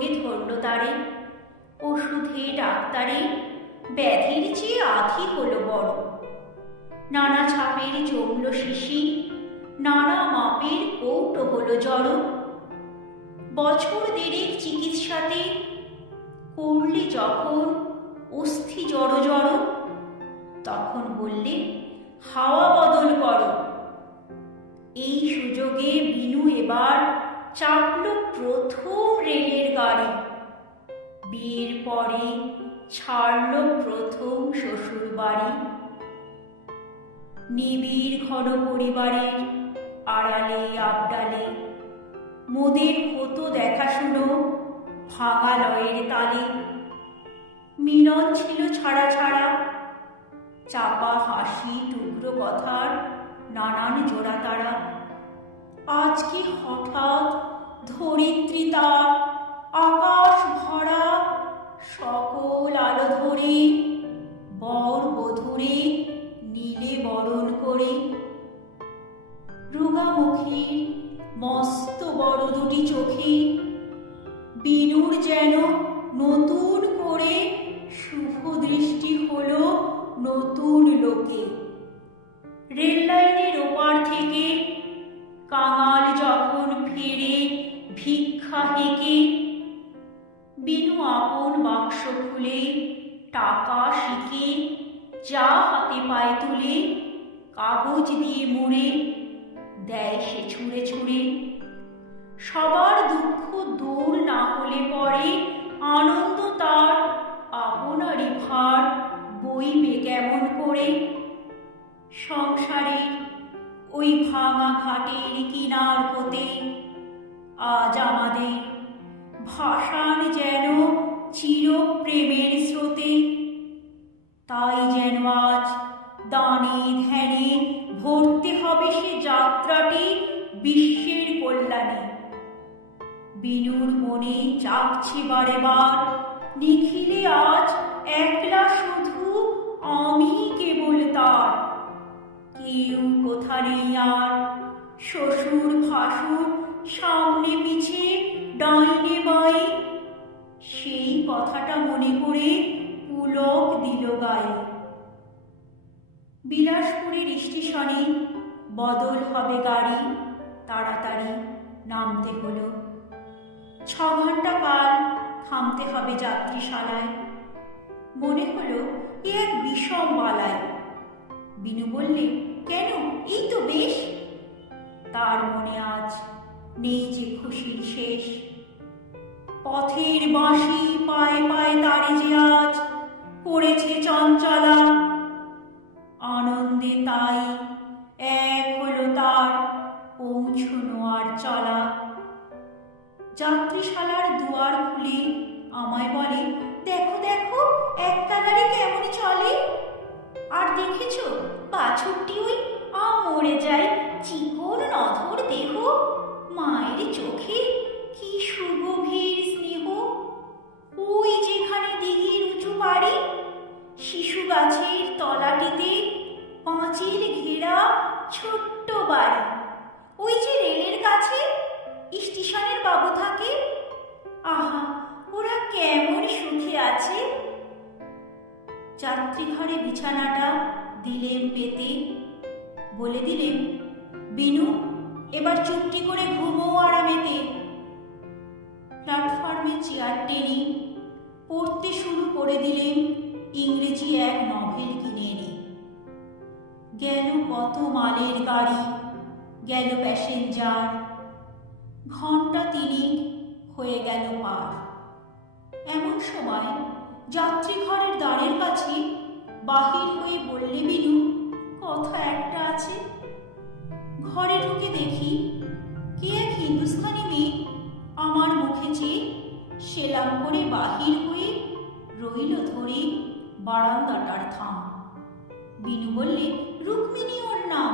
রোগে ধরল তারে, ওষুধে ডাক্তারে ব্যাধির চেয়ে আধি হলো বড়। নানা ছাপের জমল শিশি, নানা মাপের কৌটো হলো জড়। বছর দেড়েক চিকিৎসাতে করলে যখন অস্থি জড় জড়, তখন বললে হাওয়া বদল করো। এই সুযোগে বিনু এবার চাপল প্রথম রেলের গাড়ি। বিয়ের পরে ছাড়ল প্রথম শ্বশুর বাড়ি। নিবিড় ঘন পরিবারের আড়ালে আবডালে মোদের হতো দেখাশুনো ভাঙা লয়ের তালে। মিলন ছিল ছাড়া ছাড়া, চাপা হাসি টুকরো কথার নানান জোড়া তারা। আজকে হঠাৎ ধরিত্রী তার আকাশ ভরা সকল আলো ধরে বর বধূরে নীলে বরণ করে। রোগামুখীর মস্ত বড় দুটি চোখে বিনুর যেন নতুন করে শুভ দৃষ্টি হলো নতুন লোকে। রেল লাইনের ওপার থেকে কাঙাল যখন ফেরে ভিক্ষা হেঁকে, বিনু আপন বাক্স খুলে টাকা শিখে যা হাতে পায়ে তুলে কাগজ দিয়ে মুড়ে দেয় সে ছুঁড়ে ছুঁড়ে। সবার দুঃখ দূর না হলে পরে আনন্দ তার আপনারই ভার বইবে কেমন করে। সংসারের ওই ভাঙা ঘাটের কিনার হতে আজ আমাদের ভাসান যেন চিরপ্রেমের স্রোতে। তাই যেন আজ দানে ধ্যানে ভরতে হবে সে যাত্রাটি বিশ্বের কল্যাণে। বিনুর মনে জাগছে বারে বার, নিখিলে আজ একলা শুধু আমি কেবল তার। কেউ কোথা নেই আর, শ্বশুর ভাসুর সামনে পিছে ডাইনে বাঁয়ে। সেই কথাটা মনে করে পুলক দিল গায়ে। বিলাসপুরের স্টেশনে বদল হবে গাড়ি, তাড়াতাড়ি নামতে হলো। 6 ঘন্টা কাল থামতে হবে যাত্রীশালায়। মনে হলো এ এক বিষম বালায়। বিনু বললে, কেন, এই তো বেশ। তার মনে আজ নেই যে খুশির শেষ। পথের বাঁশি পায়ে পায়ে তারে যে আজ পড়েছে চঞ্চলা। আনন্দে তাই এক হলো তার পৌঁছনো আর চলা। যাত্রীশালার দুয়ার খুলে আমায় বলে, দেখো দেখো একটা গাড়ি কেমন চলে। আর দেখেছো বাছুরটি ওই মরে যায় চিকন নধর দেহ, মায়ের চোখে কি সুগভীর স্নেহ। ওই যেখানে দিঘির উঁচু পাড়ি, শিশু গাছের তলাটিতে পাঁচিল ঘেরা ছোট্ট বাড়ি। ওই যে রেলের কাছে স্টেশনের বাবু থাকে, আহা ওরা কেমন সুখে আছে। যাত্রীঘরে বিছানাটা দিলেম পেতে, বলে দিলেন, বিনু এবার চুপটি করে ঘুমো আরামেতে। প্ল্যাটফর্মে চেয়ার টেনে পড়তে শুরু করে দিলেন ইংরেজি এক নভেল কিনে এনে। গেল কত মালের গাড়ি, গেল প্যাসেঞ্জার, ঘন্টা 3 হয়ে গেল পার। এমন সময় যাত্রীঘরের দ্বারের কাছে বাহির হয়ে বললে বিনু, কথা একটা আছে। ঘরে ঢুকে দেখি কে এক হিন্দুস্থানি মেয়ে আমার মুখে চেয়ে সেলাম করে বাহির হয়ে রইল ধরে বারান্দাটার থাম। বিনু বললে, রুক্মিণী ওর নাম।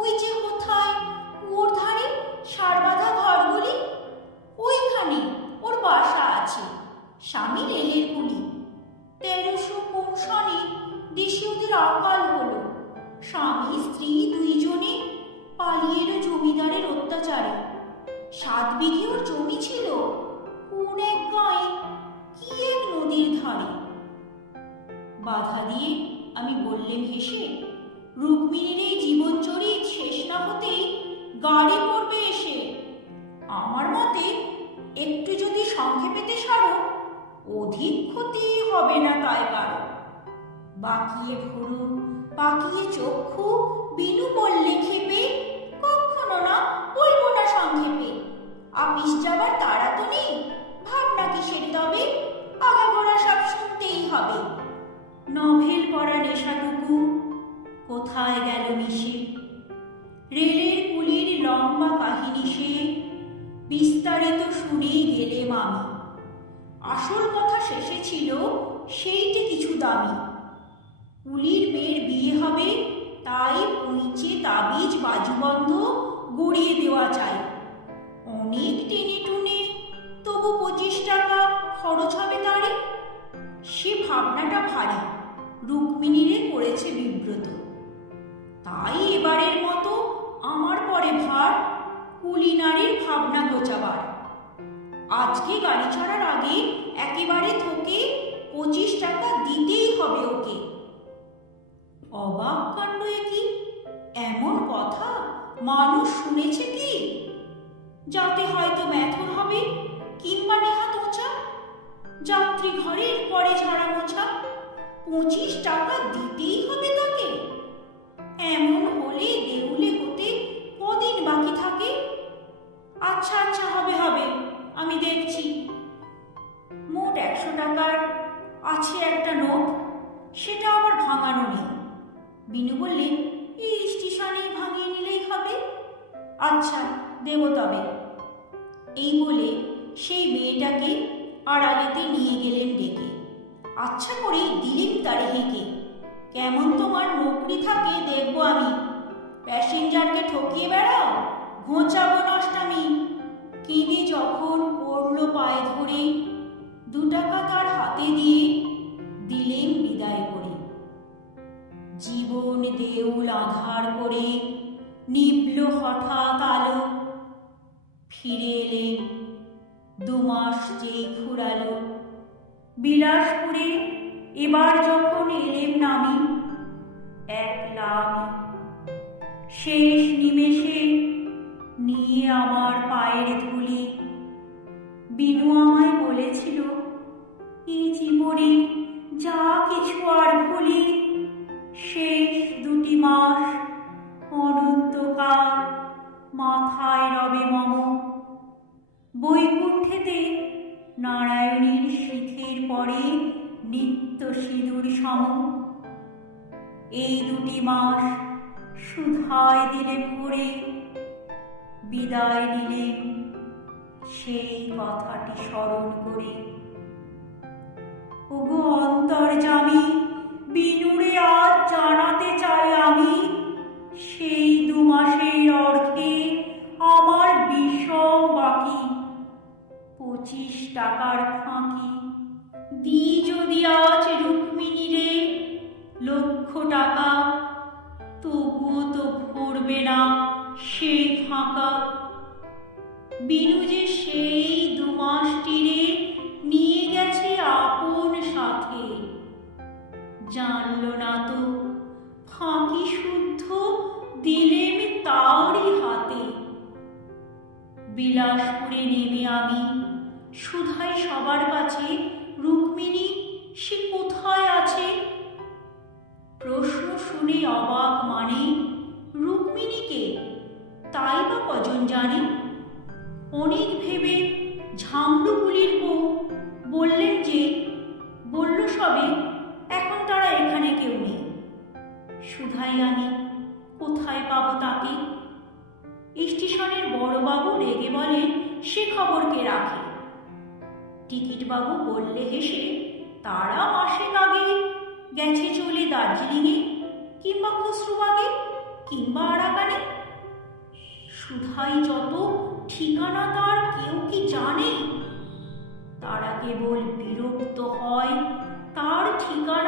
ওই যে কোথায় কুয়োর ধারে সারবাঁধা ঘরগুলি, ওইখানে ওর বাসা আছে। স্বামী রেলের কুলি। 1300 কোন সনে দেশে ওদের আকাল হলো। স্বামী স্ত্রী 2 জনে পালিয়ে এলো জমিদারের অত্যাচারে। 7 বিঘে ওর জমি ছিল, কোন এক নদীর ধারে। বাধা দিয়ে আমি বললেম হেসে, রুক্মিণীর এই জীবনচরিত শেষ না হতেই গাড়ি পড়বে এসে। আমার মতে একটু যদি সংক্ষেপেতে সারো, অধিক ক্ষতি হবে না তাই কারো। বাকিয়ে ভুরু, বাকিয়ে চক্ষু, বিনু বললে ক্ষেপে, কখনো না, বলবো না সংক্ষেপে। আপিস যাবার তাড়া তো নেই, ভাবনা কিসের তবে, আগাগোড়া সব শুনতেই হবে। নভেল পড়া নেশাটুকু কোথায় গেল মিশে? রেলের কুলির লম্বা কাহিনী সে বিস্তারিত শুনেই গেলেম আমি। আসল কথা শেষে ছিল সেইটে কিছু দামি। কুলির মেয়ের বিয়ে হবে, তাই পইচে তাবিজ বাজুবন্ধ গড়িয়ে দেওয়া চাই। অনেক টেনে টুনে তবু 25 টাকা খরচ হবে তারে। সে ভাবনাটা ভারী, রুক্মিণীরে করেছে বিব্রত। তাই এবারের মতো আমার পরে ভার কুলি নারীর ভাবনা ঘোচাবার। আজকে গাড়ি ছাড়ার আগে একেবারে থোকে 25 টাকা দিতেই হবে ওকে। অবাক কাণ্ড কি! এমন কথা মানুষ শুনেছে কি? যাতে হয়তো মেথর হবে, কিংবা নেহাত ওচা। যাত্রী ঘরের পরে ঝাড়া মোছা, 25 টাকা দিতেই হবে তাকে। এমন হলে দেউলে হতে কদিন বাকি থাকে? আচ্ছা আচ্ছা, হবে হবে, আমি দেখছি। মোট 100 টাকার আছে একটা নোট, সেটা আবার ভাঙানো নেই। বিনু বললে, এই স্টেশনেই ভাঙিয়ে নিলেই হবে। আচ্ছা, দেব তবে। এই বলে সেই মেয়েটাকে আড়ালেতে নিয়ে গেলেন ডেকে। আচ্ছা করে দিলেন তারে হেঁকে, কেমন তোমার নকরি থাকে দেখবো আমি। প্যাসেঞ্জারকে ঠকিয়ে বেড়াও, ঘোঁচাবো নষ্টামি। কেঁদে যখন পড়লো পায়ে ধরে, 2 টাকা তার হাতে দিয়ে দিলেন বিদায় করে। জীবন দেউল আধার করে নিবল হঠাৎ আলো। ফিরে এলেন 2 মাস যেই ফুরালো। বিলাসপুরে এবার যখন এলেম নামি, একলা আমি। শেষ নিমেষে নিয়ে আমার পায়ের ধুলি। বিনু আমায় বলেছিল, এই জীবনে যা কিছু আর ভুলি, শেষ 2টি মাস অনন্তকাল মাথায় রবে মম। বৈকুণ্ঠেতে নারায়ণীর শিখের পরে নিত্য সিঁদুর সম। এই 2টি মাস সুধায় দিলে ভরে, বিদায় নিলেন সেই কথাটি স্মরণ করে। ওগো অন্তর্যামী, বিনুরে আজ জানাতে চাই আমি, সেই 2 মাসের অর্থে আমার বিষম বাকি। 25 টাকার ফাঁকি দি যদি আজ রুক্মিণীরে 1,00,000 টাকা, তবুও তো ভরবে না সেই ফাঁকা। বিনু যে সেই 2 মাসটিরে নিয়ে গেছে আপন সাথে, জানল না তো ফাঁকি শুদ্ধ দিলেন তারই হাতে। বিলাসপুরে নেমে আমি শুধাই সবার কাছে, রুক্মিণী সে কোথায় আছে? প্রশ্ন শুনে অবাক মানে, রুক্মিণীকে তাই বা কজন জানে? অনেক ভেবে ঝামরুগুলির বউ বললেন যে, বলল সবে এখন তারা এখানে কেউ নেই। শুধাই আমি, কোথায় পাবো তাকে? স্টেশনের বড়বাবু রেগে বলেন, সে খবর কে রাখে? টিকিটবাবু বললে হেসে, তারা মাসেক আগে গেছে চলে দার্জিলিংয়ে, কিংবা খসরুবাগে, কিংবা আরাকানে। শুধাই যত ঠিকানা তার কেউ কি জানে? তারা কেবল বিরক্ত হয় তার ঠিকানা